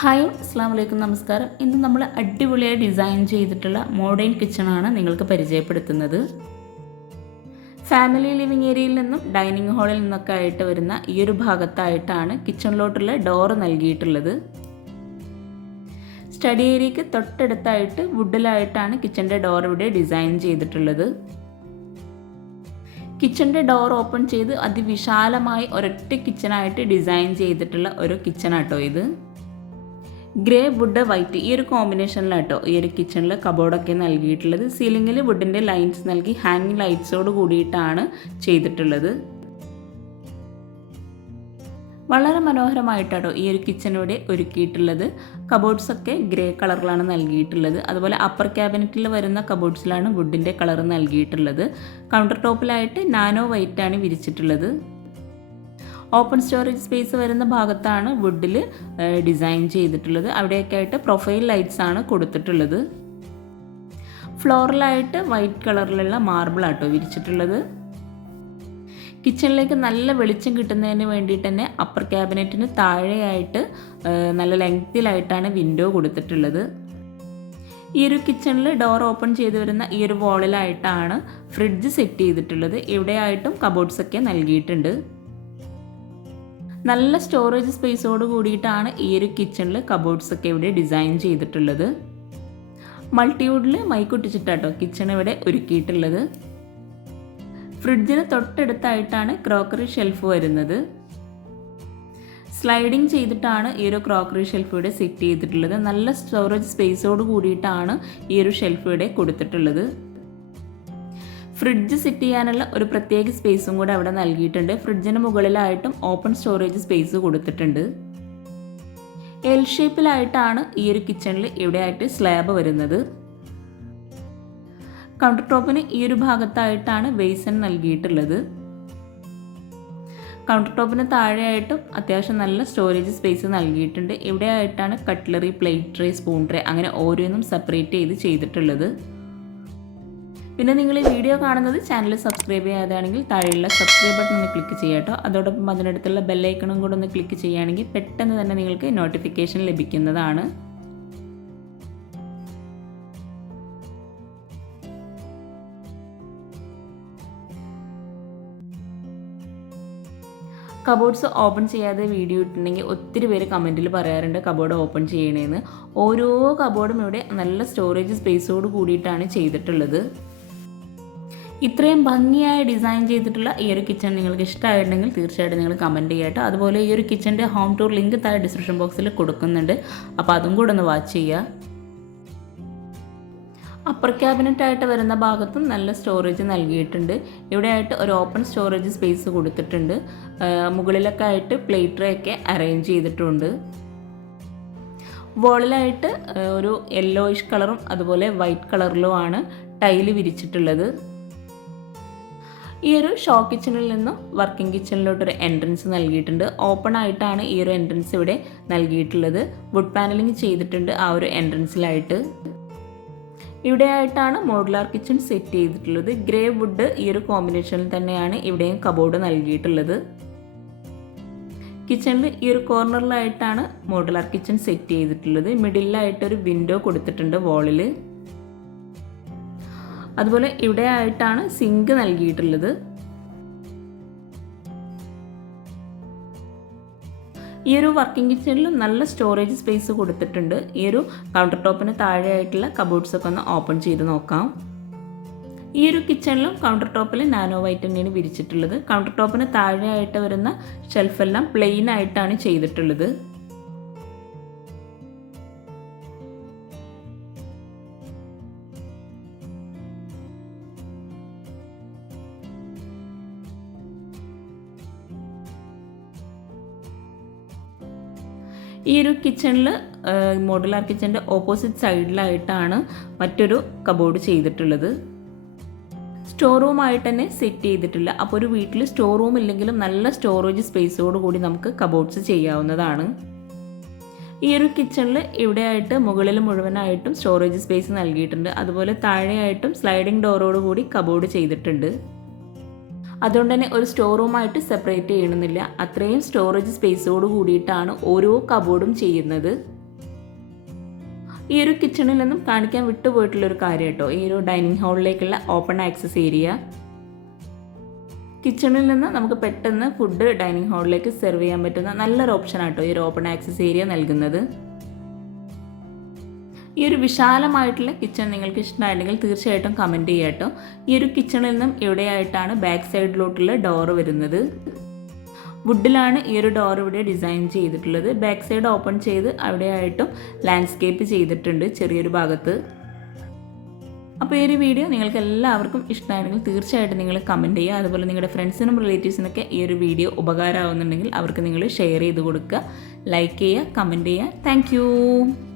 Hi അസ്സാം വലൈക്കും നമസ്കാരം. ഇന്ന് നമ്മൾ അടിപൊളിയായി ഡിസൈൻ ചെയ്തിട്ടുള്ള മോഡേൺ കിച്ചണാണ് നിങ്ങൾക്ക് പരിചയപ്പെടുത്തുന്നത്. ഫാമിലി ലിവിങ് ഏരിയയിൽ നിന്നും ഡൈനിങ് ഹാളിൽ നിന്നൊക്കെ ആയിട്ട് വരുന്ന ഈ ഒരു ഭാഗത്തായിട്ടാണ് കിച്ചണിലോട്ടുള്ള ഡോർ നൽകിയിട്ടുള്ളത്. സ്റ്റഡി ഏരിയയ്ക്ക് തൊട്ടടുത്തായിട്ട് വുഡിലായിട്ടാണ് കിച്ചന്റെ ഡോർ ഇവിടെ ഡിസൈൻ ചെയ്തിട്ടുള്ളത്. കിച്ചന്റെ ഡോർ ഓപ്പൺ ചെയ്ത് അതിവിശാലമായി ഒരൊറ്റ കിച്ചണായിട്ട് ഡിസൈൻ ചെയ്തിട്ടുള്ള ഒരു കിച്ചണാട്ടോ ഇത്. ഗ്രേ വുഡ് വൈറ്റ് ഈ ഒരു കോമ്പിനേഷനിലാട്ടോ. ഈ ഒരു കിച്ചണിൽ കബോർഡൊക്കെ നൽകിയിട്ടുള്ളത്. സീലിംഗിൽ വുഡിന്റെ ലൈൻസ് നൽകി ഹാങ്ങിങ് ലൈറ്റ്സോട് കൂടിയിട്ടാണ് ചെയ്തിട്ടുള്ളത്. വളരെ മനോഹരമായിട്ടാട്ടോ ഈ ഒരു കിച്ചനോടെ ഒരുക്കിയിട്ടുള്ളത്. കബോർഡ്സൊക്കെ ഗ്രേ കളറിലാണ് നൽകിയിട്ടുള്ളത്. അതുപോലെ അപ്പർ ക്യാബിനറ്റിൽ വരുന്ന കബോർഡ്സിലാണ് വുഡിന്റെ കളർ നൽകിയിട്ടുള്ളത്. കൗണ്ടർ ടോപ്പിലായിട്ട് നാനോ വൈറ്റാണ് വിരിച്ചിട്ടുള്ളത്. ഓപ്പൺ സ്റ്റോറേജ് സ്പേസ് വരുന്ന ഭാഗത്താണ് വുഡിൽ ഡിസൈൻ ചെയ്തിട്ടുള്ളത്. അവിടെയൊക്കെ ആയിട്ട് പ്രൊഫൈൽ ലൈറ്റ്സ് ആണ് കൊടുത്തിട്ടുള്ളത്. ഫ്ലോറിലായിട്ട് വൈറ്റ് കളറിലുള്ള മാർബിൾ ആട്ടോ വിരിച്ചിട്ടുള്ളത്. കിച്ചണിലേക്ക് നല്ല വെളിച്ചം കിട്ടുന്നതിന് വേണ്ടിയിട്ട് തന്നെ അപ്പർ ക്യാബിനറ്റിന് താഴെയായിട്ട് നല്ല ലെങ്തിലായിട്ടാണ് വിൻഡോ കൊടുത്തിട്ടുള്ളത്. ഈ ഒരു കിച്ചണിൽ ഡോർ ഓപ്പൺ ചെയ്ത് വരുന്ന ഈ ഒരു വോളിലായിട്ടാണ് ഫ്രിഡ്ജ് സെറ്റ് ചെയ്തിട്ടുള്ളത്. ഇവിടെയായിട്ടും കബോർഡ്സൊക്കെ നൽകിയിട്ടുണ്ട്. നല്ല സ്റ്റോറേജ് സ്പേസോട് കൂടിയിട്ടാണ് ഈ ഒരു കിച്ചണിൽ കബോർഡ്സ് ഒക്കെ ഇവിടെ ഡിസൈൻ ചെയ്തിട്ടുള്ളത്. മൾട്ടിവുഡിൽ മൈക്കൊട്ടിച്ചിട്ടാട്ടോ കിച്ചൺ ഇവിടെ ഒരുക്കിയിട്ടുള്ളത്. ഫ്രിഡ്ജിന് തൊട്ടടുത്തായിട്ടാണ് ക്രോക്കറി ഷെൽഫ് വരുന്നത്. സ്ലൈഡിങ് ചെയ്തിട്ടാണ് ഈ ഒരു ക്രോക്കറി ഷെൽഫ് ഇവിടെ സെറ്റ് ചെയ്തിട്ടുള്ളത്. നല്ല സ്റ്റോറേജ് സ്പേസോട് കൂടിയിട്ടാണ് ഈ ഒരു ഷെൽഫ് ഇവിടെ കൊടുത്തിട്ടുള്ളത്. ഫ്രിഡ്ജ് സെറ്റ് ചെയ്യാനുള്ള ഒരു പ്രത്യേക സ്പേസും കൂടെ അവിടെ നൽകിയിട്ടുണ്ട്. ഫ്രിഡ്ജിന് മുകളിലായിട്ടും ഓപ്പൺ സ്റ്റോറേജ് സ്പേസ് കൊടുത്തിട്ടുണ്ട്. എൽ ഷേപ്പിലായിട്ടാണ് ഈ ഒരു കിച്ചണിൽ ഇവിടെയായിട്ട് സ്ലാബ് വരുന്നത്. കൗണ്ടർ ടോപ്പിന് ഈ ഒരു ഭാഗത്തായിട്ടാണ് ബേസൺ നൽകിയിട്ടുള്ളത്. കൗണ്ടർ ടോപ്പിന് താഴെയായിട്ടും അത്യാവശ്യം നല്ല സ്റ്റോറേജ് സ്പേസ് നൽകിയിട്ടുണ്ട്. ഇവിടെയായിട്ടാണ് cutlery plate tray spoon tray അങ്ങനെ ഓരോന്നും സെപ്പറേറ്റ് ചെയ്ത് ചെയ്തിട്ടുള്ളത്. പിന്നെ നിങ്ങൾ ഈ വീഡിയോ കാണുന്നത് ചാനൽ സബ്സ്ക്രൈബ് ചെയ്യാതാണെങ്കിൽ താഴെയുള്ള സബ്സ്ക്രൈബ് ബട്ടൺ ഒന്ന് ക്ലിക്ക് ചെയ്യാട്ടോ അതോടൊപ്പം അതിനടുത്തുള്ള ബെല്ലൈക്കണും കൂടെ ഒന്ന് ക്ലിക്ക് ചെയ്യുകയാണെങ്കിൽ പെട്ടെന്ന് തന്നെ നിങ്ങൾക്ക് നോട്ടിഫിക്കേഷൻ ലഭിക്കുന്നതാണ്. കബോർഡ്സ് ഓപ്പൺ ചെയ്യാതെ വീഡിയോ ഇട്ടിട്ടുണ്ടെങ്കിൽ ഒത്തിരി പേര് കമന്റിൽ പറയാറുണ്ട് കബോർഡ് ഓപ്പൺ ചെയ്യണേന്ന്. ഓരോ കബോർഡും ഇവിടെ നല്ല സ്റ്റോറേജ് സ്പേസോട് കൂടിയിട്ടാണ് ചെയ്തിട്ടുള്ളത്. ഇത്രയും ഭംഗിയായി ഡിസൈൻ ചെയ്തിട്ടുള്ള ഈ ഒരു കിച്ചൺ നിങ്ങൾക്ക് ഇഷ്ടമായിട്ടുണ്ടെങ്കിൽ തീർച്ചയായിട്ടും നിങ്ങൾ കമന്റ് ചെയ്യട്ടോ. അതുപോലെ ഈ ഒരു കിച്ചന്റെ ഹോം ടൂർ ലിങ്ക് താഴെ ഡിസ്ക്രിപ്ഷൻ ബോക്സിൽ കൊടുക്കുന്നുണ്ട്. അപ്പോൾ അതും കൂടെ ഒന്ന് വാച്ച് ചെയ്യുക അപ്പർ ക്യാബിനറ്റ് ആയിട്ട് വരുന്ന ഭാഗത്തും നല്ല സ്റ്റോറേജ് നൽകിയിട്ടുണ്ട്. ഇവിടെയായിട്ട് ഒരു ഓപ്പൺ സ്റ്റോറേജ് സ്പേസ് കൊടുത്തിട്ടുണ്ട്. മുകളിലൊക്കെ ആയിട്ട് പ്ലേറ്ററൊക്കെ അറേഞ്ച് ചെയ്തിട്ടുണ്ട്. വോളിലായിട്ട് ഒരു യെല്ലോയിഷ് കളറും അതുപോലെ വൈറ്റ് കളറിലുമാണ് ടൈൽ വിരിച്ചിട്ടുള്ളത്. ഈ ഒരു ഷോ കിച്ചണിൽ നിന്നും വർക്കിംഗ് കിച്ചണിലോട്ടൊരു എൻട്രൻസ് നൽകിയിട്ടുണ്ട്. ഓപ്പൺ ആയിട്ടാണ് ഈ ഒരു എൻട്രൻസ് ഇവിടെ നൽകിയിട്ടുള്ളത്. വുഡ് പാനലിംഗ് ചെയ്തിട്ടുണ്ട് ആ ഒരു എൻട്രൻസിലായിട്ട് ഇവിടെയായിട്ടാണ് മോഡുലാർ കിച്ചൺ സെറ്റ് ചെയ്തിട്ടുള്ളത്. ഗ്രേ വുഡ് ഈ ഒരു കോമ്പിനേഷനിൽ തന്നെയാണ് ഇവിടെയും കബോർഡ് നൽകിയിട്ടുള്ളത്. കിച്ചണിൽ ഈ ഒരു കോർണറിലായിട്ടാണ് മോഡുലാർ കിച്ചൺ സെറ്റ് ചെയ്തിട്ടുള്ളത്. മിഡിലായിട്ടൊരു വിൻഡോ കൊടുത്തിട്ടുണ്ട് വോളിൽ അതുപോലെ ഇവിടെ ആയിട്ടാണ് സിങ്ക് നൽകിയിട്ടുള്ളത്. ഈ ഒരു വർക്കിംഗ് കിച്ചണിൽ നല്ല സ്റ്റോറേജ് സ്പേസ് കൊടുത്തിട്ടുണ്ട്. ഈ ഒരു കൗണ്ടർ ടോപ്പിന് താഴെയായിട്ടുള്ള കബോർഡ്സ് ഒക്കെ ഒന്ന് ഓപ്പൺ ചെയ്ത് നോക്കാം. ഈ ഒരു കിച്ചണിലും കൗണ്ടർ ടോപ്പിൽ നാനോ വൈറ്റ് തന്നെയാണ് വിരിച്ചിട്ടുള്ളത്. കൗണ്ടർ ടോപ്പിന് താഴെയായിട്ട് വരുന്ന ഷെൽഫെല്ലാം പ്ലെയിൻ ആയിട്ടാണ് ചെയ്തിട്ടുള്ളത്. ഈ ഒരു കിച്ചണിൽ മോഡുലാർ കിച്ചന്റെ ഓപ്പോസിറ്റ് സൈഡിലായിട്ടാണ് മറ്റൊരു കബോർഡ് ചെയ്തിട്ടുള്ളത്. സ്റ്റോർ റൂമായിട്ട് തന്നെ സെറ്റ് ചെയ്തിട്ടില്ല. അപ്പോൾ ഒരു വീട്ടിൽ സ്റ്റോർ റൂം ഇല്ലെങ്കിലും നല്ല സ്റ്റോറേജ് സ്പേസോട് കൂടി നമുക്ക് കബോർഡ്സ് ചെയ്യാവുന്നതാണ്. ഈ ഒരു കിച്ചണിൽ ഇവിടെയായിട്ട് മുകളിൽ മുഴുവനായിട്ടും സ്റ്റോറേജ് സ്പേസ് നൽകിയിട്ടുണ്ട്. അതുപോലെ താഴെയായിട്ടും സ്ലൈഡിംഗ് ഡോറോട് കൂടി കബോർഡ് ചെയ്തിട്ടുണ്ട്. അതുകൊണ്ട് തന്നെ ഒരു സ്റ്റോർ റൂമായിട്ട് സെപ്പറേറ്റ് ചെയ്യണമെന്നില്ല. അത്രയും സ്റ്റോറേജ് സ്പേസോട് കൂടിയിട്ടാണ് ഓരോ കബോർഡും ചെയ്യുന്നത്. ഈ ഒരു കിച്ചണിൽ നിന്നും കാണിക്കാൻ വിട്ടുപോയിട്ടുള്ള ഒരു കാര്യം കേട്ടോ ഈ ഒരു ഡൈനിങ് ഹാളിലേക്കുള്ള ഓപ്പൺ ആക്സസ് ഏരിയ കിച്ചണിൽ നിന്ന് നമുക്ക് പെട്ടെന്ന് ഫുഡ് ഡൈനിങ് ഹാളിലേക്ക് സെർവ് ചെയ്യാൻ പറ്റുന്ന നല്ലൊരു ഓപ്ഷൻ ആട്ടോ ഈ ഒരു ഓപ്പൺ ആക്സസ് ഏരിയ നൽകുന്നത്. ഈ ഒരു വിശാലമായിട്ടുള്ള കിച്ചൺ നിങ്ങൾക്ക് ഇഷ്ടമായില്ലെങ്കിൽ തീർച്ചയായിട്ടും കമന്റ് ചെയ്യട്ടോ. ഈ ഒരു കിച്ചണിൽ നിന്നും എവിടെയായിട്ടാണ് ബാക്ക് സൈഡിലോട്ടുള്ള ഡോറ് വരുന്നത്? വുഡിലാണ് ഈ ഒരു ഡോർ ഇവിടെ ഡിസൈൻ ചെയ്തിട്ടുള്ളത്. ബാക്ക് സൈഡ് ഓപ്പൺ ചെയ്ത് അവിടെയായിട്ടും ലാൻഡ്സ്കേപ്പ് ചെയ്തിട്ടുണ്ട് ചെറിയൊരു ഭാഗത്ത്. അപ്പോൾ ഈ ഒരു വീഡിയോ നിങ്ങൾക്ക് എല്ലാവർക്കും ഇഷ്ടമായിരുന്നെങ്കിൽ തീർച്ചയായിട്ടും നിങ്ങൾ കമന്റ് ചെയ്യുക. അതുപോലെ നിങ്ങളുടെ ഫ്രണ്ട്സിനും റിലേറ്റീവ്സിനൊക്കെ ഈ ഒരു വീഡിയോ ഉപകാരമാവുന്നുണ്ടെങ്കിൽ അവർക്ക് നിങ്ങൾ ഷെയർ ചെയ്ത് കൊടുക്കുക. ലൈക്ക് ചെയ്യുക കമന്റ് ചെയ്യുക. താങ്ക്